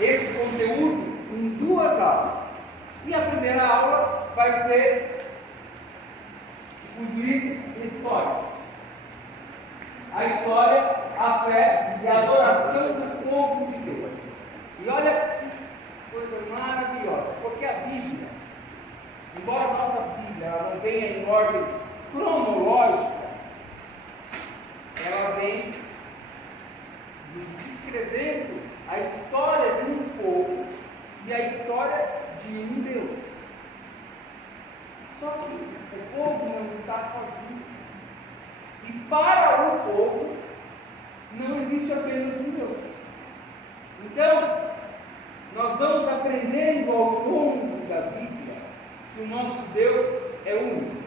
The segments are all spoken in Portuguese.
esse conteúdo em 2 aulas. E a primeira aula vai ser os livros históricos. A história, a fé e a adoração do povo de Deus. E olha que coisa maravilhosa, porque a Bíblia, embora a nossa Bíblia ela não venha em ordem cronológica, ela vem nos descrevendo a história de um povo e a história de um Deus. Só que o povo não está sozinho. E para o povo não existe apenas um Deus. Então, nós vamos aprendendo ao longo da Bíblia que o nosso Deus é único,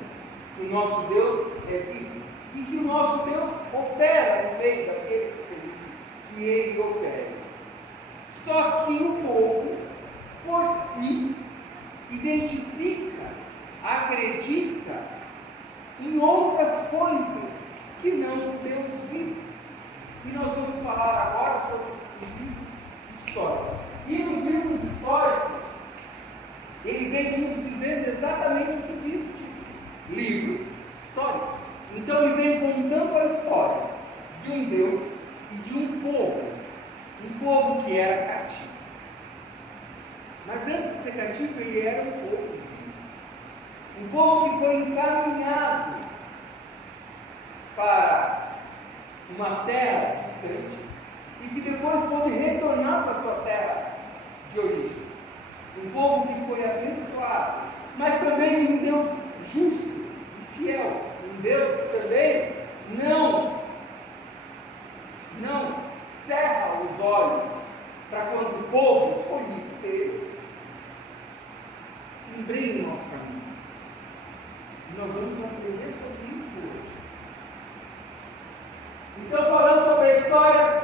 que o nosso Deus é vivo e que o nosso Deus opera no meio daqueles que Ele opera. Só que o povo, por si, identifica, acredita em outras coisas que não Deus vive. E nós vamos falar agora sobre os livros históricos. E nos livros históricos, ele vem nos dizendo exatamente o que diz o título: livros históricos. Então ele vem contando a história de um Deus e de um povo que era cativo. Mas antes de ser cativo, ele era um povo que foi encaminhado para uma terra distante e que depois pôde retornar para a sua terra de origem. Um povo que foi abençoado, mas também um Deus justo e fiel, um Deus que também não cerra os olhos para quando o povo escolhido dele se embrenhe aos caminhos. E nós vamos aprender sobre isso hoje. Então, falando sobre a história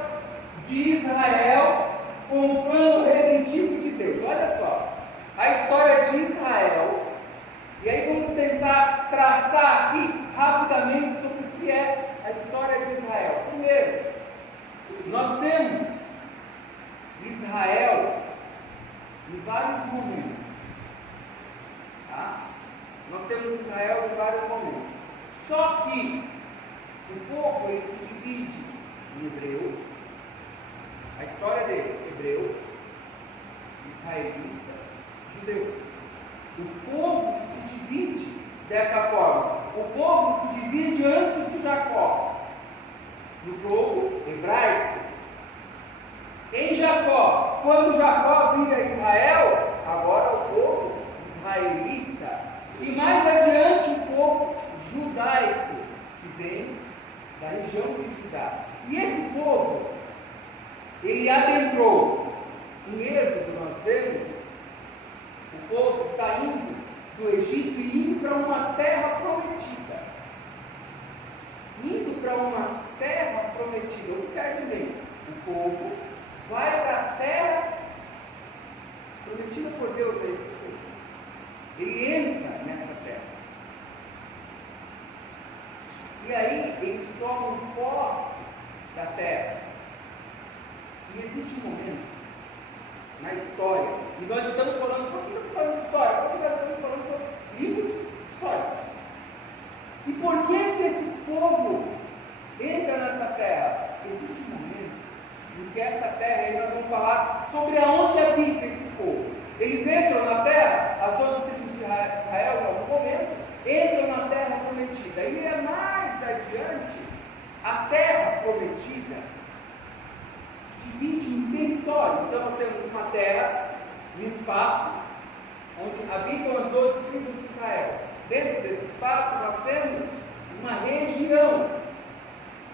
de Israel com o plano redentivo de Deus. Olha só, a história de Israel, e aí vamos tentar traçar aqui rapidamente sobre o que é a história de Israel. Primeiro, nós temos Israel em vários momentos. Tá? Nós temos Israel em vários momentos. Só que o povo ele se divide em hebreu, a história dele, hebreu, israelita, judeu. O povo se divide dessa forma. O povo se divide antes de Jacó, no povo hebraico. Em Jacó, quando Jacó vira Israel, agora o povo israelita. E mais adiante o povo judaico, que vem da região de Judá. E esse povo, ele adentrou. Em Êxodo nós vemos o povo saindo do Egito e indo para uma terra prometida. Indo para uma terra prometida. Observe bem, o povo vai para a terra prometida por Deus a esse povo. Ele entra nessa terra. E aí eles tomam posse da terra. E existe um momento na história, e nós estamos falando, por que eu estou falando de história? Porque nós estamos falando sobre livros históricos. E por que esse povo entra nessa terra? Existe um momento em que essa terra, aí nós vamos falar sobre aonde habita esse povo. Eles entram na terra, as 12 tribos de Israel, em algum momento, entram na terra prometida. E é mais adiante, a terra prometida se divide em território. Então nós temos uma terra, um espaço, onde habitam as 12 tribos de Israel. Dentro desse espaço nós temos uma região,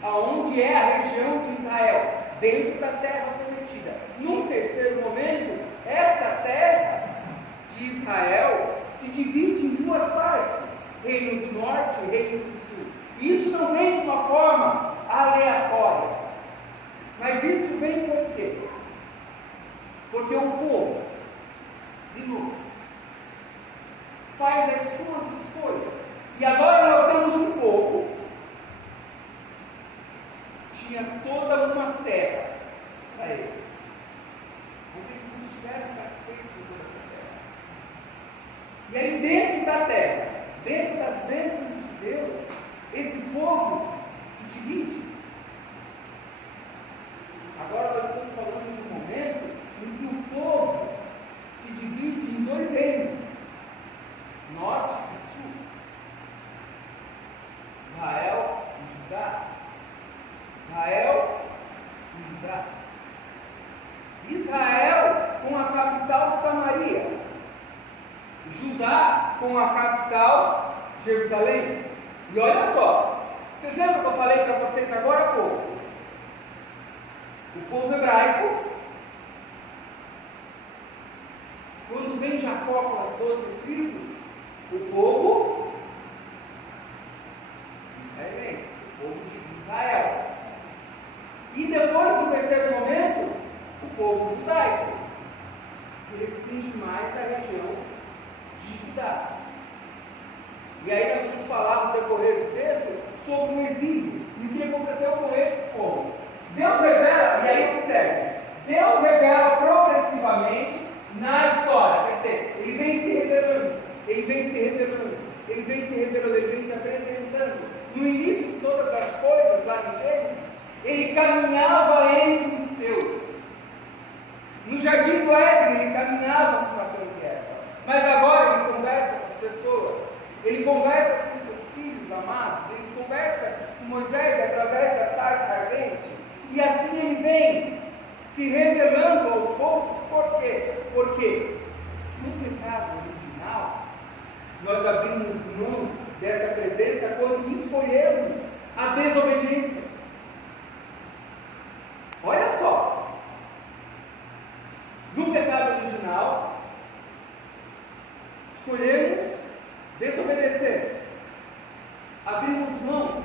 aonde é a região de Israel, dentro da terra prometida. Num terceiro momento, essa terra de Israel se divide em 2 partes, reino do norte e reino do sul. E isso não vem de uma forma aleatória, mas isso vem por quê? Porque o povo, de novo, faz as suas escolhas. E agora nós temos um povo que tinha toda uma terra para eles, mas mas eles não estiveram satisfeitos com toda essa terra. E aí dentro da terra, dentro das bênçãos de Deus, esse povo se divide. Agora nós estamos falando de um momento em que o povo se divide em dois reinos, norte e sul, Israel e Judá. Israel e Judá. Israel com a capital Samaria, Judá com a capital Jerusalém. E olha só, vocês lembram que eu falei para vocês agora há pouco? O povo hebraico, quando vem Jacó com as 12 tribos, o povo israelense, o povo de Israel. E depois, no terceiro momento, o povo judaico, que se restringe mais à região de Judá. E aí nós vamos falar no decorrer do texto sobre o exílio e o que aconteceu com esses povos. Deus revela, e aí observe, Deus revela progressivamente na história, quer dizer, Ele vem se revelando, Ele vem se revelando, Ele vem se revelando, Ele vem se apresentando. No início de todas as coisas, lá em Gênesis, Ele caminhava entre os seus. No jardim do Éden, Ele caminhava com Adão e Eva, mas agora Ele conversa com as pessoas, Ele conversa com os seus filhos amados, Ele conversa com Moisés através da sarça ardente. E assim Ele vem se revelando aos poucos. Por quê? Porque no pecado original, nós abrimos mão dessa presença quando escolhemos a desobediência. Olha só, no pecado original, escolhemos desobedecer, abrimos mão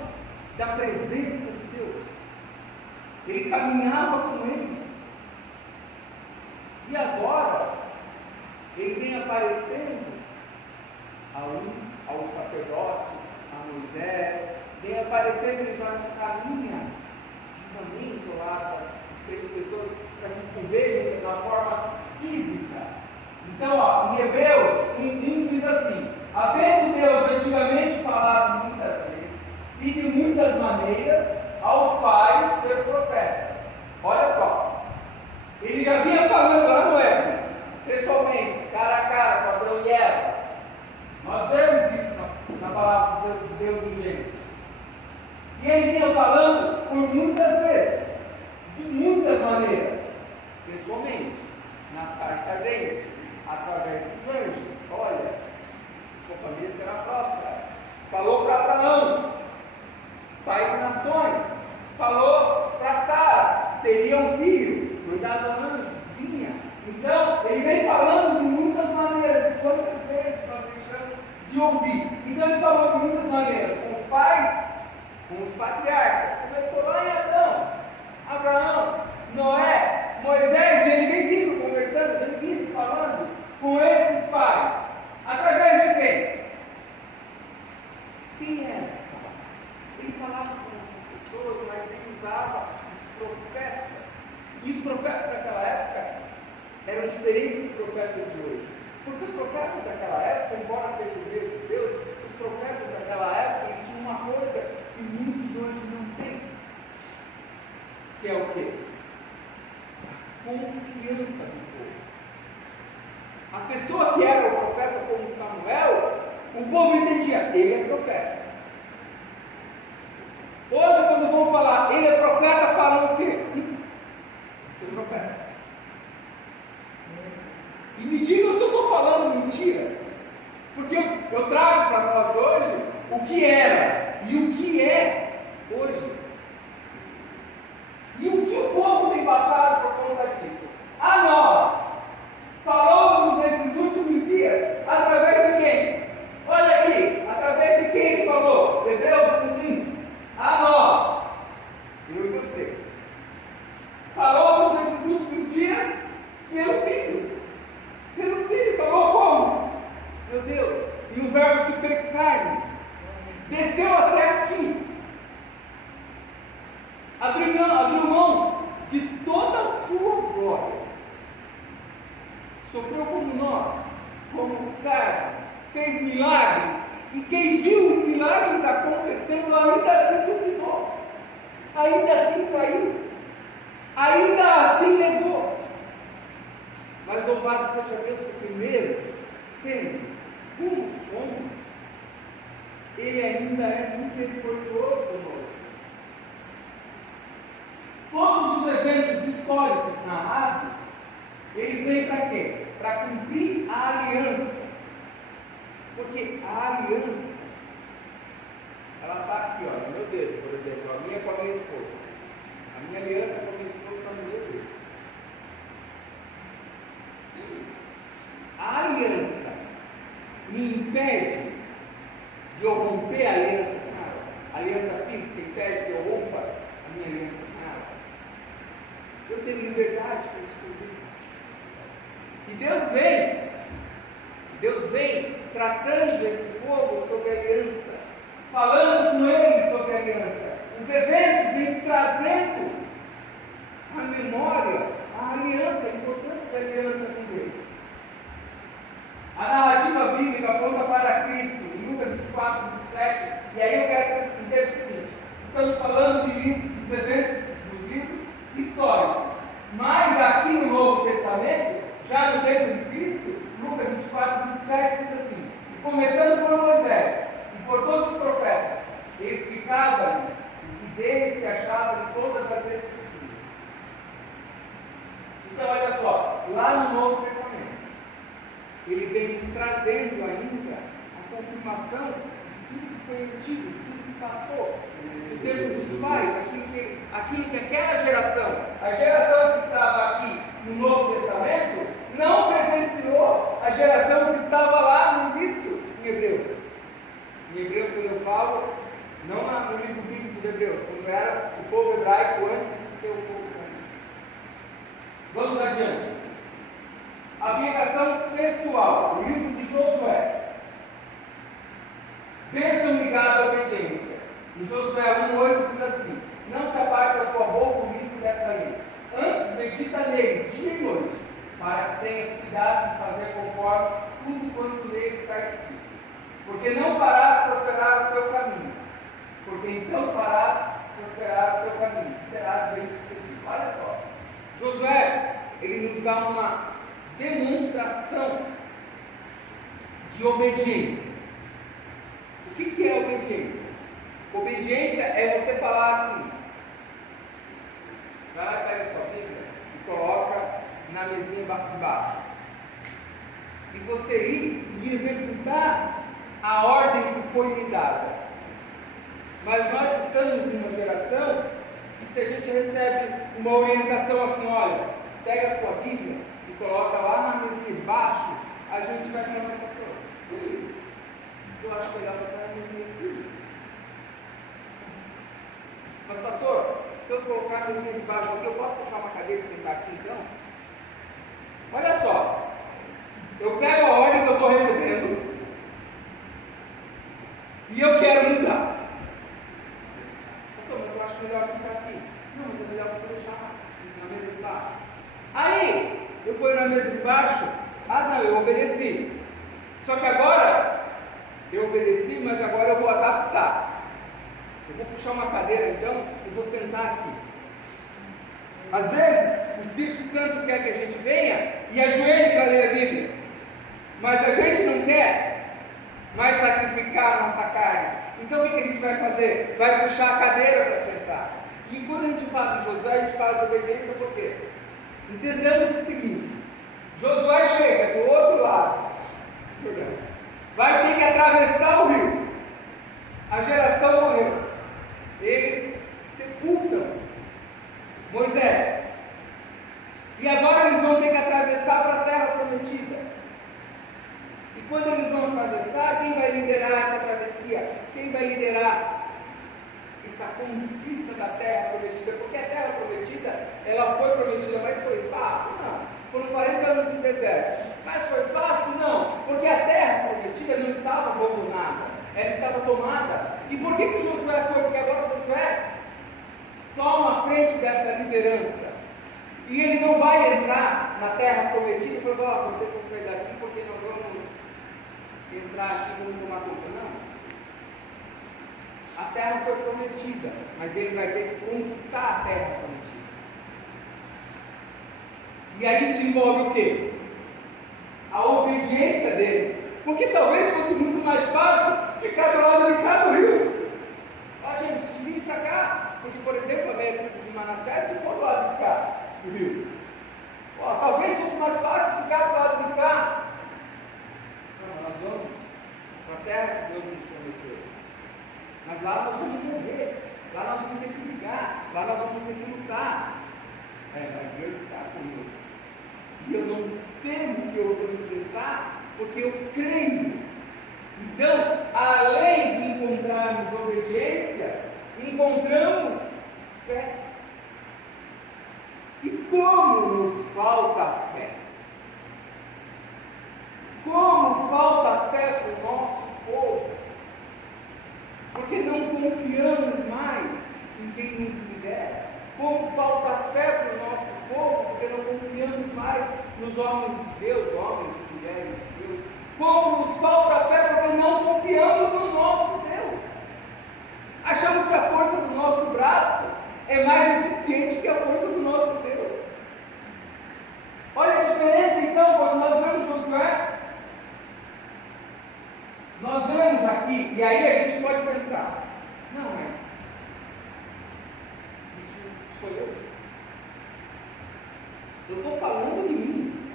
da presença de Deus. Ele caminhava com eles. E agora, ele vem aparecendo ao sacerdote, a Moisés, vem aparecendo, ele já não caminha vivamente ao lado das três pessoas, para que vejam da forma física. Então, em Hebreus 1 diz assim: havendo Deus antigamente falado muitas vezes e de muitas maneiras aos pais pelos profetas. Olha só, ele já vinha falando lá no Éden, pessoalmente, cara a cara com Adão e Eva. Nós vemos isso na palavra de Deus em Gênesis. E ele vinha falando por muitas vezes, de muitas maneiras, pessoalmente, na sarça ardente, através dos anjos. Olha, sua família será próspera. Falou para Abraão, pai de nações. Falou para Sara, teria um filho, cuidado dos anjos, vinha. Então, ele vem falando de muitas maneiras. E quantas vezes nós deixamos de ouvir? Então, ele falou de muitas maneiras, com os pais, com os patriarcas. Começou lá em Adão, Abraão, Noé, Moisés, e ele vem vindo conversando, vem vindo falando com esses pais. Através de quem? Quem era? Ele falava com as pessoas, mas ele usava os profetas. E os profetas daquela época eram diferentes dos profetas de hoje. Porque os profetas daquela época, embora sejam de Deus, os profetas daquela época eles tinham uma coisa que muitos hoje não têm. Que é o quê? A confiança no povo. A pessoa que era o profeta como Samuel, o povo entendia, ele é profeta. Hoje, quando vão falar, ele é profeta, falam o quê? Sou profeta. E me digam se eu estou falando mentira. Porque eu trago para nós hoje o que era e o que é hoje. E o que o povo tem passado por conta disso? A nós, falamos nesses últimos dias, através de quem? Olha aqui, através de quem ele falou? Hebreus 1. A nós, eu e você. Falamos nesses últimos dias pelo Filho. Pelo Filho, falou como? Meu Deus, e o Verbo se fez carne, desceu até aqui. sofreu como nós, como carne, fez milagres, e quem viu os milagres acontecendo ainda assim duvidou, ainda assim traiu, ainda assim negou. Mas louvado seja Deus, porque mesmo sendo como somos, Ele ainda é misericordioso conosco. Todos os eventos históricos narrados, eles vêm para quê? Para cumprir a aliança. Porque a aliança, ela está aqui, ó, no meu dedo, por exemplo, a minha com a minha esposa. A minha aliança com a minha esposa está no meu dedo. A aliança me impede de eu romper a aliança com ela. A aliança física impede que eu rompa a minha aliança com ela. Eu tenho liberdade para escolher. E Deus vem tratando esse povo sobre a aliança, falando com eles sobre a aliança. Os eventos vêm trazendo à memória a aliança, a importância da aliança com Deus. A narrativa bíblica aponta para Cristo, em Lucas 24, 27, e aí eu quero que vocês entendam o seguinte: estamos falando dos eventos dos livros históricos, mas aqui no Novo Testamento, já no tempo de Cristo, Lucas 24, 27 diz assim: e começando por Moisés e por todos os profetas, explicava-lhes o que dele se achava de todas as Escrituras. Então, olha só, lá no Novo Testamento, ele vem nos trazendo ainda a confirmação de tudo que foi antigo, de tudo que passou, do tempo dos pais, aquilo que aquela geração, a geração que estava aqui no Novo Testamento, não presenciou a geração que estava lá no início, em Hebreus. Em Hebreus, quando eu falo, não no livro bíblico de Hebreus, quando era o povo hebraico antes de ser o povo israelita. Vamos adiante. Aplicação pessoal, o livro de Josué. Bênção ligada à obediência. Em Josué 1,8 diz assim: não se aparte da tua boca o livro desta lei, antes medita nele dia e noite, para que tenhas cuidado de fazer conforme tudo quanto nele está escrito. Porque não farás prosperar o teu caminho, porque então farás prosperar o teu caminho, e serás bem sucedido. Olha só, Josué, ele nos dá uma demonstração de obediência. O que é obediência? Obediência é você falar assim: vai lá e pega a sua Bíblia e coloca na mesinha de baixo, e você ir e executar a ordem que foi lhe dada. Mas nós estamos numa geração que, se a gente recebe uma orientação assim: olha, pega a sua Bíblia e coloca lá na mesinha de baixo, a gente vai falar: mas pastor, eu acho melhor botar na mesinha de cima. Mas pastor, se eu colocar a mesinha de baixo aqui, eu posso puxar uma cadeira e sentar aqui então? Olha só, eu pego a ordem que eu estou recebendo e eu quero mudar. Pastor, mas eu acho melhor ficar aqui. Não, mas é melhor você deixar na mesa de baixo. Aí, eu ponho na mesa de baixo. Ah não, eu obedeci. Só que agora, eu obedeci, mas agora eu vou adaptar. Eu vou puxar uma cadeira então e vou sentar aqui. Às vezes, o Espírito Santo quer que a gente venha e ajoelhe para ler a Bíblia. Mas a gente não quer mais sacrificar a nossa carne. Então o que a gente vai fazer? Vai puxar a cadeira para sentar. E quando a gente fala de Josué, a gente fala de obediência por quê? Entendemos o seguinte: Josué chega do outro lado, vai ter que atravessar o rio. A geração morreu. Eles sepultam Moisés. E agora eles vão ter que atravessar para a terra prometida. E quando eles vão atravessar, quem vai liderar essa travessia? Quem vai liderar essa conquista da terra prometida? Porque a terra prometida, ela foi prometida, mas foi fácil? Não. Foram 40 anos no deserto. Mas foi fácil? Não. Porque a terra prometida não estava abandonada, ela estava tomada. E por que Josué foi? Porque agora Josué toma a frente dessa liderança. E ele não vai entrar na terra prometida e falar, você vai sair daqui porque nós vamos entrar aqui e vamos tomar conta. Não. A terra foi prometida, mas ele vai ter que conquistar a terra prometida. E aí isso envolve o quê? A obediência dele. Porque talvez fosse muito mais fácil ficar do lado de cá do rio. Ó, gente, se vir para cá, porque, por exemplo, a América de Manassés ficou do lado de cá do rio. Ó, talvez fosse mais fácil ficar do lado de cá. Não, nós vamos para a terra que Deus nos prometeu. Mas lá nós vamos morrer, lá nós vamos ter que brigar, lá nós vamos ter que lutar. Mas Deus está conosco. E eu não temo que eu vou enfrentar, porque eu creio. Então, além de encontrarmos obediência, encontramos fé. E como nos falta fé? Como falta fé para o nosso povo? Porque não confiamos mais em quem nos lidera. Como falta fé para o nosso povo, porque não confiamos mais nos homens de Deus, homens e mulheres de Deus. Como nos falta fé, porque não confiamos no nosso Deus. Achamos que a força do nosso braço é mais eficiente que a força do nosso Deus. Olha a diferença então, quando nós vemos Josué. Nós vemos aqui, e aí a gente pode pensar, não, mas isso sou eu. Eu estou falando de mim.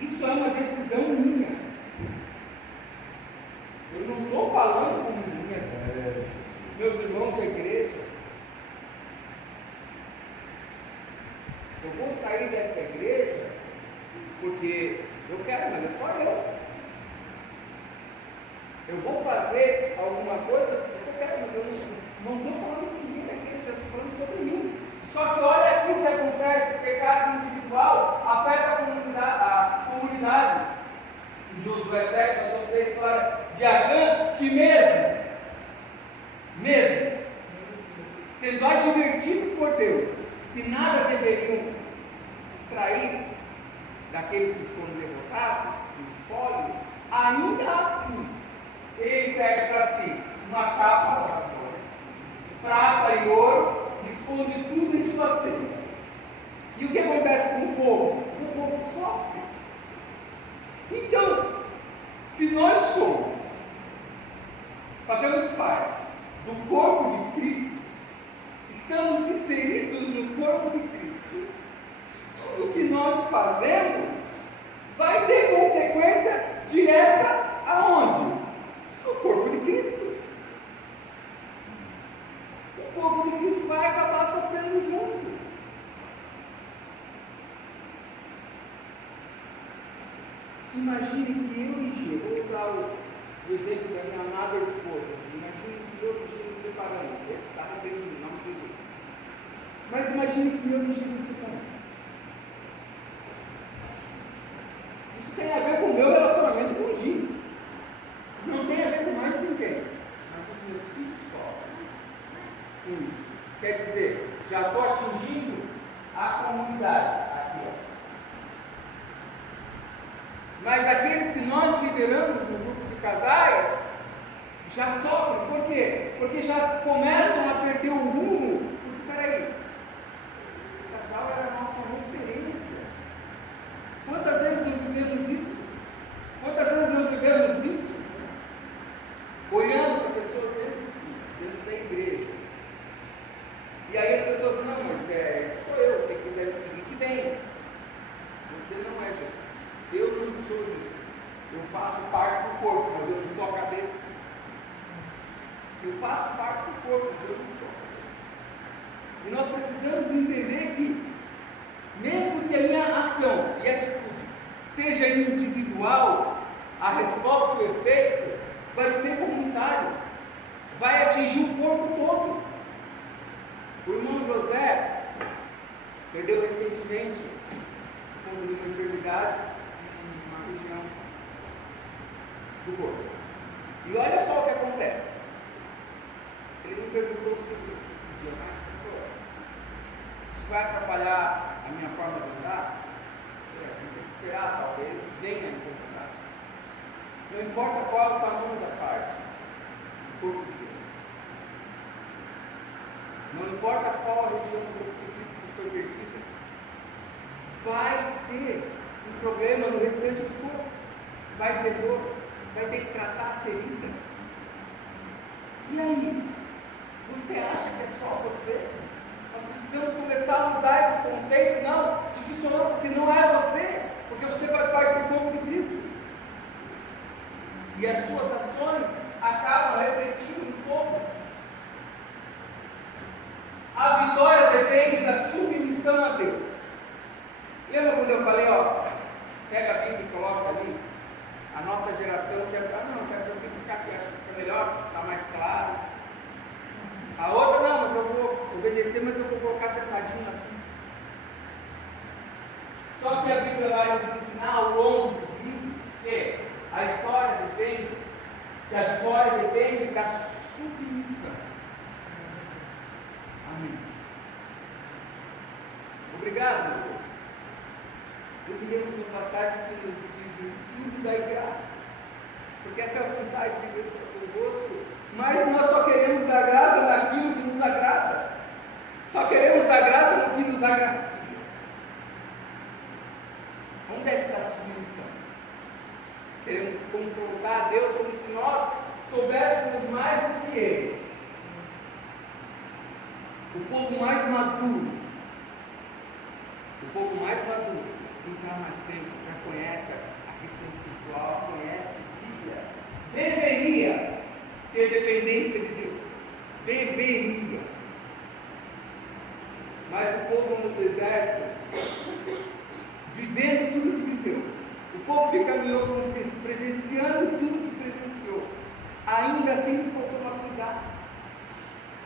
Isso é uma decisão minha. Eu não estou falando como minha. Meus irmãos da igreja. Eu vou sair dessa igreja porque eu quero, mas é só eu. Eu vou fazer alguma coisa porque eu quero, mas eu não estou falando com ninguém da igreja, eu estou falando sobre mim. Só que olha aqui o que acontece: pecado individual afeta a comunidade. Em Josué 7, nós vamos ver a história de Acã, que mesmo sendo advertido por Deus que nada deveriam extrair daqueles que foram derrotados, do espólio, ainda assim, ele pede para si uma capa, prata e ouro, esconde tudo em sua tenda. E o que acontece com o povo? O povo sofre. Então, se nós fazemos parte do corpo de Cristo, estamos inseridos no corpo de Cristo, tudo que nós fazemos vai ter consequência direta aonde? No corpo de Cristo. O corpo de Cristo vai acabar sofrendo junto. Imagine que eu e Gia, vou usar o exemplo da minha amada esposa. Imagine que eu e Gia nos separamos. Está repetindo, em nome de Jesus. Mas imagine que eu e Gia nos separamos. Isso tem a ver com o meu relacionamento com o Gia. Não tem a ver com mais ninguém. Mas os meus filhos sofrem com isso. Quer dizer, já estou atingindo a comunidade aqui, ó. Mas aqueles que nós lideramos no grupo de casais já sofrem. Por quê? Porque já começam a perder o rumo. Porque, peraí, esse casal era a nossa referência. Quantas vezes nós vivemos isso? Quantas vezes nós vivemos isso? Olhando para pessoas dentro da igreja. E aí as pessoas, não, mas esse sou eu, quem quiser me seguir que venha. Você não é Jesus. Eu não sou Jesus. Eu faço parte do corpo, mas eu não sou a cabeça. Eu faço parte do corpo, mas eu não sou a cabeça. E nós precisamos entender que, mesmo que a minha ação e atitude seja individual, a resposta e o efeito vai ser comunitário, vai atingir o corpo todo. O irmão José perdeu recentemente, por conta de uma enfermidade, uma região do corpo. E olha só o que acontece. Ele me perguntou o seguinte, um dia mais, pastor, o Isso vai atrapalhar a minha forma de andar? Tem que esperar, talvez venha a incomodar. Não importa qual é o tamanho da parte do corpo de Deus. Não importa qual a região do corpo de Cristo que foi perdida, vai ter um problema no restante do corpo. Vai ter dor, vai ter que tratar a ferida. E aí? Você acha que é só você? Nós precisamos começar a mudar esse conceito, não, de que isso não, que não é você, porque você faz parte do corpo de Cristo. E as suas ações acabam refletindo no corpo. A vitória depende da submissão a Deus. Lembra quando eu falei, pega a Bíblia e coloca ali? A nossa geração quer, eu tenho que ficar aqui, acho que fica melhor, está mais claro. A outra, não, mas eu vou obedecer, mas eu vou colocar sentadinho aqui. Só que a Bíblia vai nos ensinar ao longo dos livros que a história depende, que a vitória depende da submissão. Amém. Obrigado, meu Deus. Eu me lembro de uma passagem que nos diz: em tudo dai graças, porque essa é a vontade de Deus para convosco, mas nós só queremos dar graça naquilo que nos agrada, só queremos dar graça no que nos agracia. Onde é que está a submissão? Queremos confrontar a Deus como se nós soubéssemos mais do que Ele. O povo mais maduro, não está mais tempo, já conhece a questão espiritual, conhece a Bíblia, deveria ter dependência de Deus, deveria. Mas o povo no deserto, vivendo tudo que viveu, o povo que caminhou com Cristo, presenciando tudo que presenciou, ainda assim nos faltou maturidade.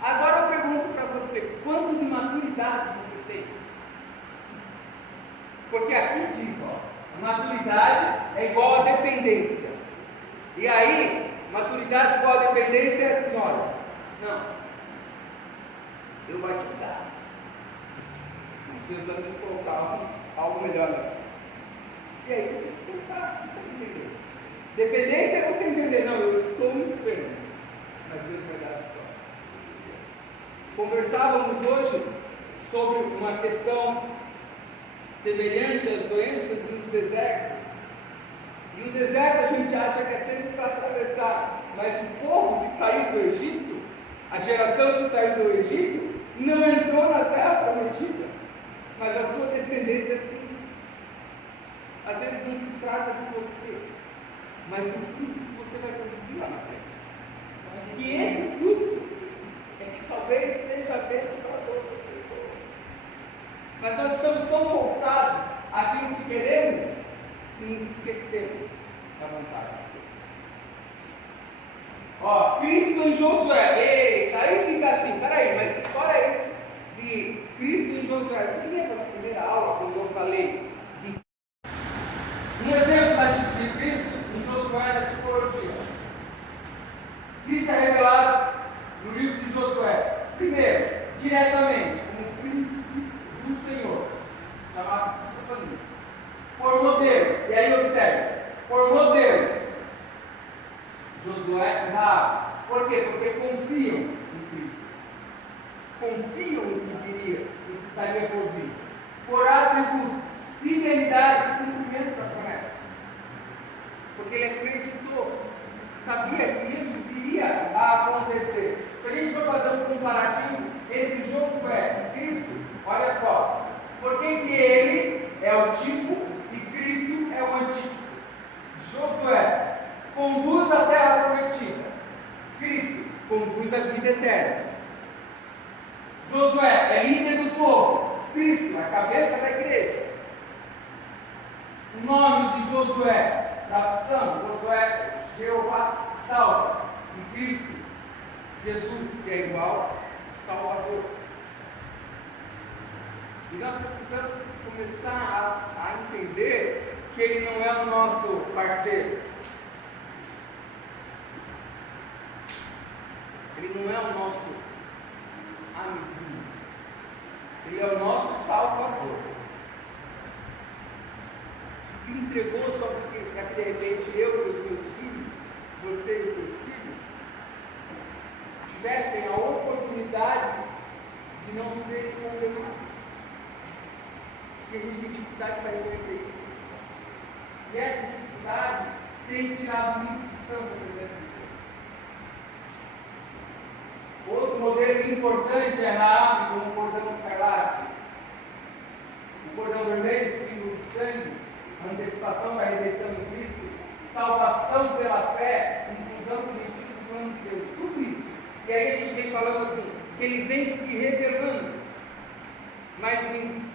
Agora eu pergunto para você, quanto de maturidade você tem? Porque aqui diz, maturidade é igual a dependência. E aí, maturidade igual a dependência é assim, olha, não, eu vou te dar, mas Deus vai me colocar algo melhor na vida. E aí você descansar, isso é dependência. Dependência é você entender, não, eu estou enfermo, mas Deus vai dar a vitória. Conversávamos hoje sobre uma questão semelhante às doenças nos desertos. E o deserto a gente acha que é sempre para atravessar, mas o povo que saiu do Egito, a geração que saiu do Egito, não entrou na terra prometida, mas a sua descendência sim. Às vezes não se trata de você, mas do fruto que você vai produzir lá na frente. E que esse fruto é que talvez seja a bênção para outras pessoas. Mas nós estamos tão voltados àquilo que queremos que nos esquecemos da vontade de Deus. Cristo em Josué. Eita, aí fica assim, peraí, mas que história é essa de Cristo em Josué? Vocês lembram da primeira aula quando eu falei de um exemplo de Cristo em Josué na tipologia? Cristo é revelado no livro de Josué, primeiro, diretamente, como príncipe do Senhor, chamado Cristo, por modelos, e aí observe, por modelos, Josué e Raab. Por quê? Porque confiam em Cristo, confiam no que viria, no que estaria por vir, por atributos, fidelidade e cumprimento da promessa, porque ele acreditou, sabia que isso viria a acontecer. Se a gente for fazer um comparativo entre Josué e Cristo, olha só, por que ele é o tipo e Cristo é o antítipo? Josué conduz a terra prometida, Cristo conduz a vida eterna. Josué é líder do povo, Cristo é a cabeça da igreja. O nome de Josué, tradução, Josué, Jeová salva, e Cristo, Jesus, que é igual Salvador. E nós precisamos começar a entender que Ele não é o nosso parceiro, Ele não é o nosso amiguinho, Ele Ele é o nosso Salvador. Que se entregou só para que de repente eu e os meus filhos, você e seus filhos, tivessem a oportunidade de não serem condenados. E a gente tem dificuldade para reconhecer isso. E essa dificuldade tem tirado muitos cristãos da presença de Deus. Outro modelo importante é Raabe como o cordão escarlate. O cordão vermelho, símbolo do sangue, antecipação da redenção de Cristo, salvação pela fé, inclusão do gentio no plano de Deus, tudo isso. E aí a gente vem falando assim, que ele vem se revelando, mas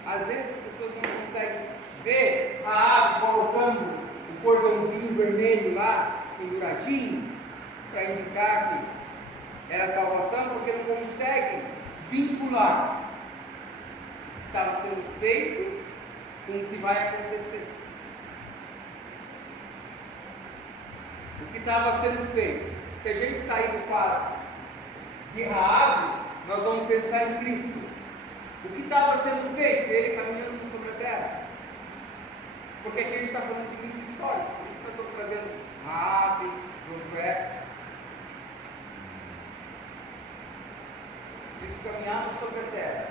às vezes as pessoas não conseguem ver a ave colocando o cordãozinho vermelho lá, penduradinho, para indicar que era salvação, porque não conseguem vincular o que estava sendo feito com o que vai acontecer. O que estava sendo feito, se a gente sair do quadro de Raabe, nós vamos pensar em Cristo. O que estava sendo feito? Ele caminhando sobre a terra. Porque aqui a gente está falando de livro histórico. Por isso que nós estamos trazendo Raabe, Josué. Cristo caminhava sobre a terra.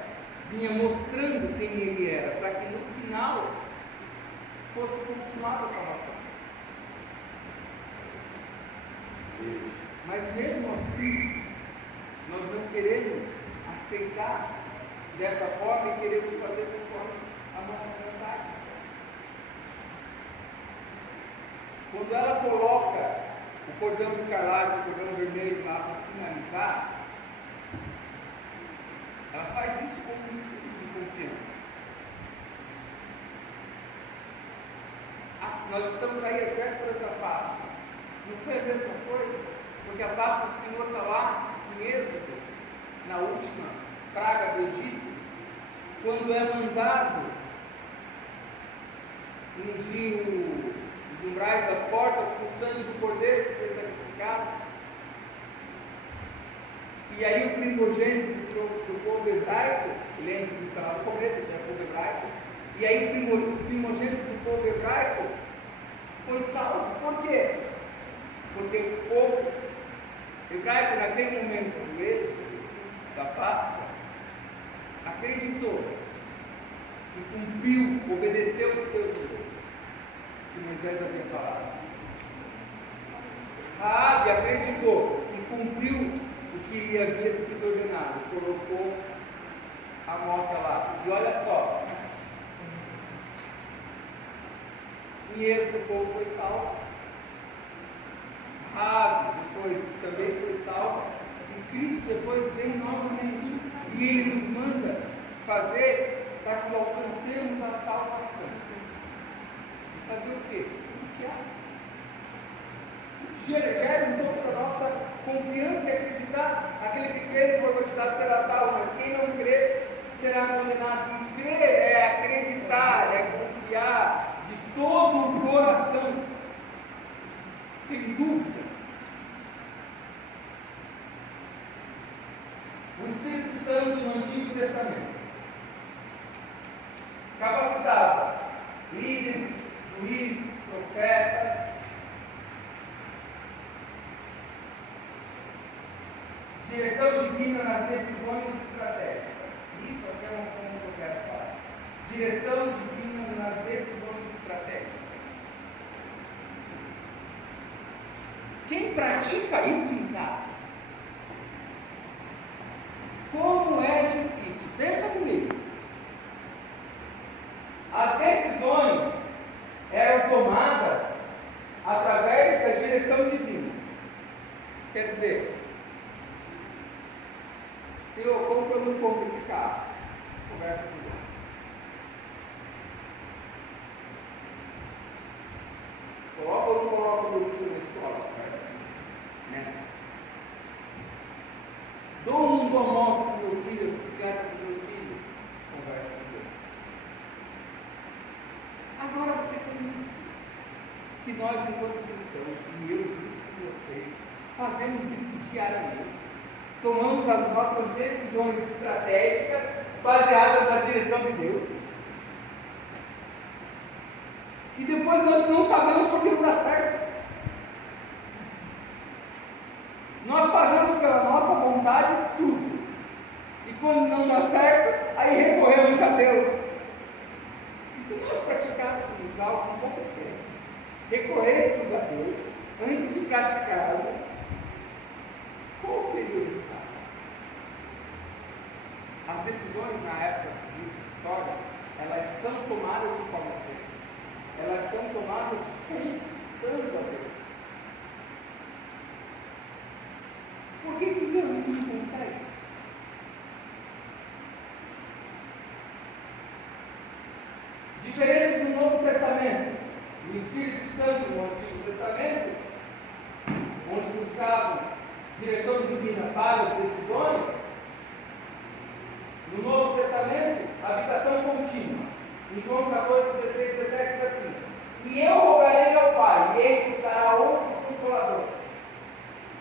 Vinha mostrando quem ele era, para que no final fosse consumada a salvação. Mas mesmo assim, nós não queremos aceitar dessa forma e queremos fazer conforme a nossa vontade. Quando ela coloca o cordão escarlate, o cordão vermelho lá para sinalizar, ela faz isso como um símbolo de confiança. Nós estamos aí às vésperas da Páscoa. Não foi a mesma coisa? Porque a Páscoa do Senhor está lá em Êxodo, na última praga do Egito, quando é mandado ungir os umbrais das portas com o sangue do cordeiro que foi sacrificado. E aí o primogênito do povo hebraico, lembra que estava no começo, ele era povo hebraico, e aí os primogênitos do povo hebraico foi salvo. Por quê? Porque o povo hebraico, naquele momento do êxodo, da Páscoa, acreditou e cumpriu, obedeceu o que Moisés havia falado. Raabe acreditou e cumpriu o que lhe havia sido ordenado, colocou a mostra lá. E olha só, em Êxodo o povo foi salvo. Raabe depois também foi salvo. E Cristo depois vem novamente. E Ele nos manda fazer para que alcancemos a salvação. E fazer o quê? Confiar. Gera um pouco da nossa confiança e acreditar. Aquele que crê por quantidade será salvo, mas quem não crê será condenado. E crer é acreditar, é confiar de todo o coração, sem dúvidas. O Espírito Santo no Antigo Testamento capacitava líderes, juízes, profetas, direção divina nas decisões estratégicas. Isso aqui é um ponto que eu quero falar. Direção divina nas decisões estratégicas. Quem pratica isso em casa? Como é difícil. Pensa comigo. As decisões eram tomadas através da direção divina. Quer dizer, Senhor, como que eu não compro esse carro? Conversa com Deus. Coloca ou não coloca o meu filho na escola? Conversa com Deus. Nessa. Dou um moto para o meu filho, a bicicleta para o meu filho? Conversa com Deus. Agora você conhece que nós, enquanto cristãos, e eu junto com vocês, fazemos isso diariamente. Tomamos as nossas decisões estratégicas baseadas na direção de Deus. E depois nós não sabemos porque não dá certo. Nós fazemos pela nossa vontade tudo. E quando não dá certo, aí recorremos a Deus. E se nós praticássemos algo um pouco diferente, recorrêssemos a Deus antes de praticarmos, qual seria o resultado? As decisões na época de história, elas são tomadas de forma diferente. Elas são tomadas consultando a Deus. Por que então a gente não consegue? Diferenças no Novo Testamento. O Espírito Santo no Antigo Testamento, onde buscavam direção divina para as decisões, no Novo Testamento, habitação contínua. Em João 14, 16, 17 diz assim: e eu rogarei ao Pai, e Ele dará outro Consolador,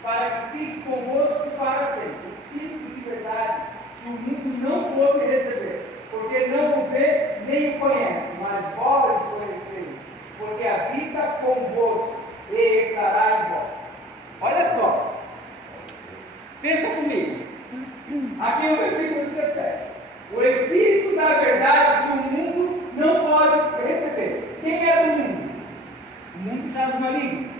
para que fique convosco para sempre, o Espírito de verdade, que o mundo não pôde receber, porque não o vê nem o conhece, mas vós o conheceis, porque habita convosco e estará em vós. Olha só, pensa comigo, aqui no versículo 17: o Espírito da verdade que o mundo não pode receber. Quem é do mundo? O mundo jaz maligno.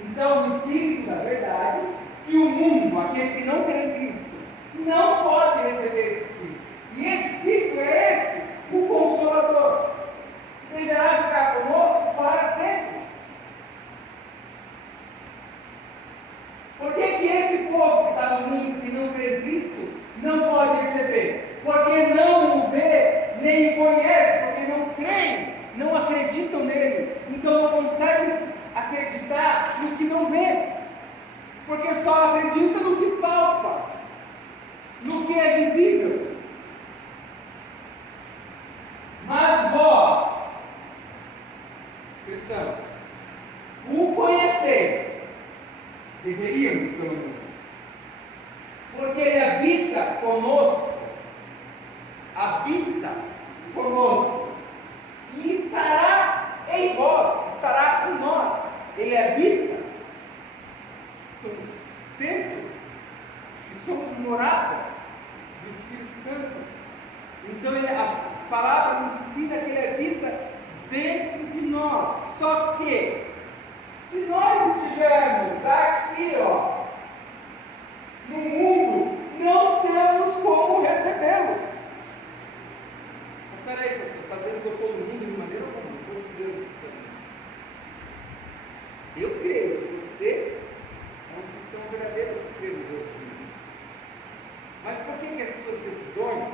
Então, o Espírito da verdade que o mundo, aquele que não crê em Cristo, não pode receber esse Espírito. E esse Espírito é esse, o Consolador, que deverá ficar conosco para sempre. Por que esse povo que está no mundo, que não crê em Cristo, não pode receber? Porque não o vê, nem o conhece, porque não creem, não acreditam nele, então não conseguem acreditar no que não vê, porque só acredita no que palpa, no que é visível. Mas vós, cristãos, o conheceis, deveríamos pelo menos, porque ele habita conosco, e estará em vós, estará em nós. Ele habita, somos templo e somos morada do Espírito Santo. Então a palavra nos ensina que ele habita dentro de nós. Só que se nós estivermos aqui, no mundo, não temos como recebê-lo. Mas espera aí, pastor, está dizendo que eu sou do mundo de maneira alguma? Não estou dizendo isso aí. Eu creio que você é um cristão verdadeiro que crê no Deus vivo. Mas por que as suas decisões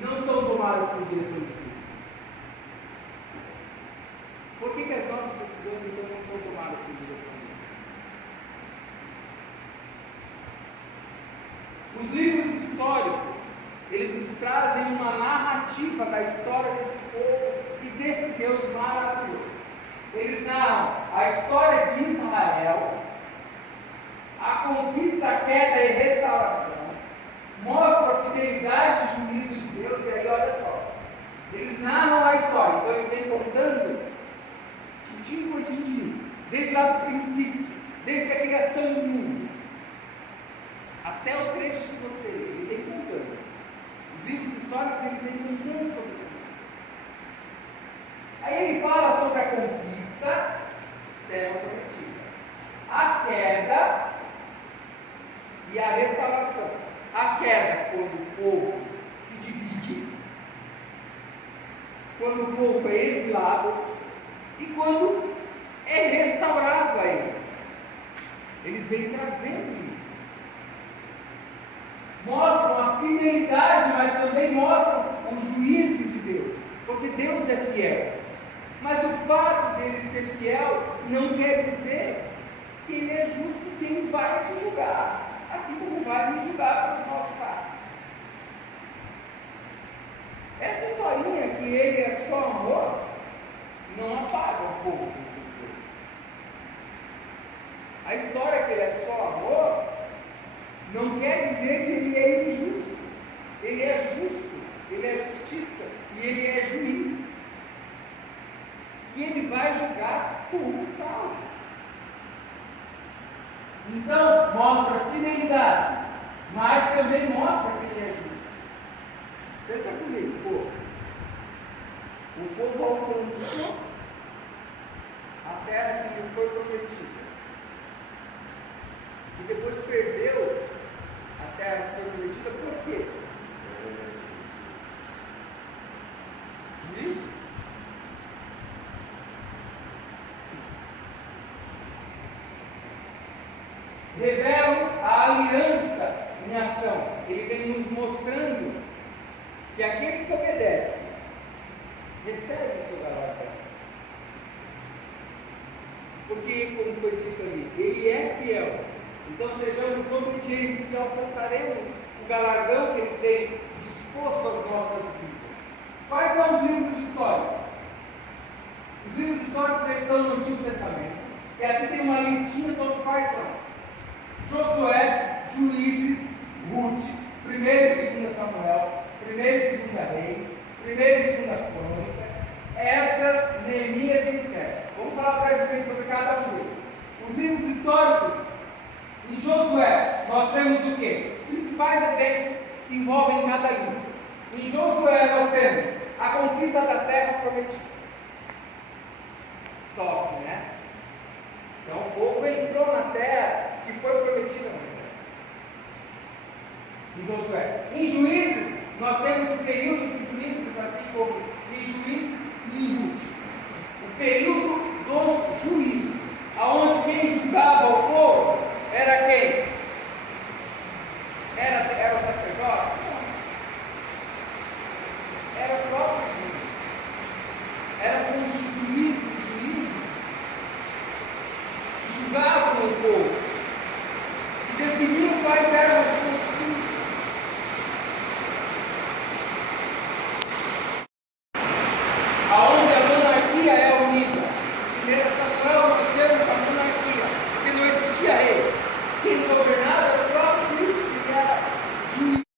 não são tomadas por direção de Deus? Por que as nossas decisões então não são tomadas por direção de Deus? Os livros históricos, eles nos trazem uma narrativa da história desse povo e desse Deus maravilhoso. Eles narram a história de Israel, a conquista, a queda e restauração, mostram a fidelidade e juízo de Deus, e aí olha só, eles narram a história, então eles vêm contando tintim por tintim, desde lá do princípio, desde a criação do mundo, até o trecho que você lê, ele vem contando. Os livros históricos, eles vêm contando sobre isso. Aí ele fala sobre a conquista, terra prometida, a queda e a restauração. A queda, quando o povo se divide, quando o povo é exilado e quando é restaurado a ele. Eles vêm trazendo isso. Mostram a fidelidade, mas também mostram o juízo de Deus, porque Deus é fiel. Mas o fato dele ser fiel não quer dizer que ele é justo, que ele vai te julgar, assim como vai me julgar pelo nosso fato. Essa historinha que ele é só amor, não apaga o fogo do seu corpo. A história que ele é só amor não quer dizer que ele é injusto. Ele é justo, ele é justiça e ele é juiz. E ele vai julgar como tal. Então, mostra fidelidade, mas também mostra que ele é justo. Pensa comigo, povo. O povo alcançou a terra que lhe foi prometida. E depois perdeu a terra que foi prometida por quê? Juízo? Revelam a aliança em ação. Ele vem nos mostrando que aquele que obedece recebe o seu galardão. Porque, como foi dito ali, ele é fiel. Então sejamos obedientes e alcançaremos o galardão que ele tem disposto às nossas vidas. Quais são os livros históricos? Os livros históricos eles estão no Antigo Testamento. E aqui tem uma listinha sobre quais são. Josué, Juízes, Ruth, 1 e 2 Samuel, 1 e 2 Reis, 1 e 2 Crônica, Esdras, Neemias e Esther. Vamos falar brevemente sobre cada um deles. Os livros históricos, em Josué, nós temos o quê? Os principais eventos que envolvem cada livro. Em Josué nós temos a conquista da terra prometida. Top, né? Então o povo entrou na terra que foi prometida a Moisés. Em Josué. Em Juízes, nós temos o período de Juízes, assim como em Juízes e em Ruth. O período dos juízes, aonde quem julgava o povo era quem? Era o sacerdote? Não. Era o próprio juiz. Era constituído juízes que julgavam o povo, que definiam quais eram os conflitos. Aonde a monarquia é unida. Primeira Samuel nós temos a monarquia, porque não existia rei. Quem governava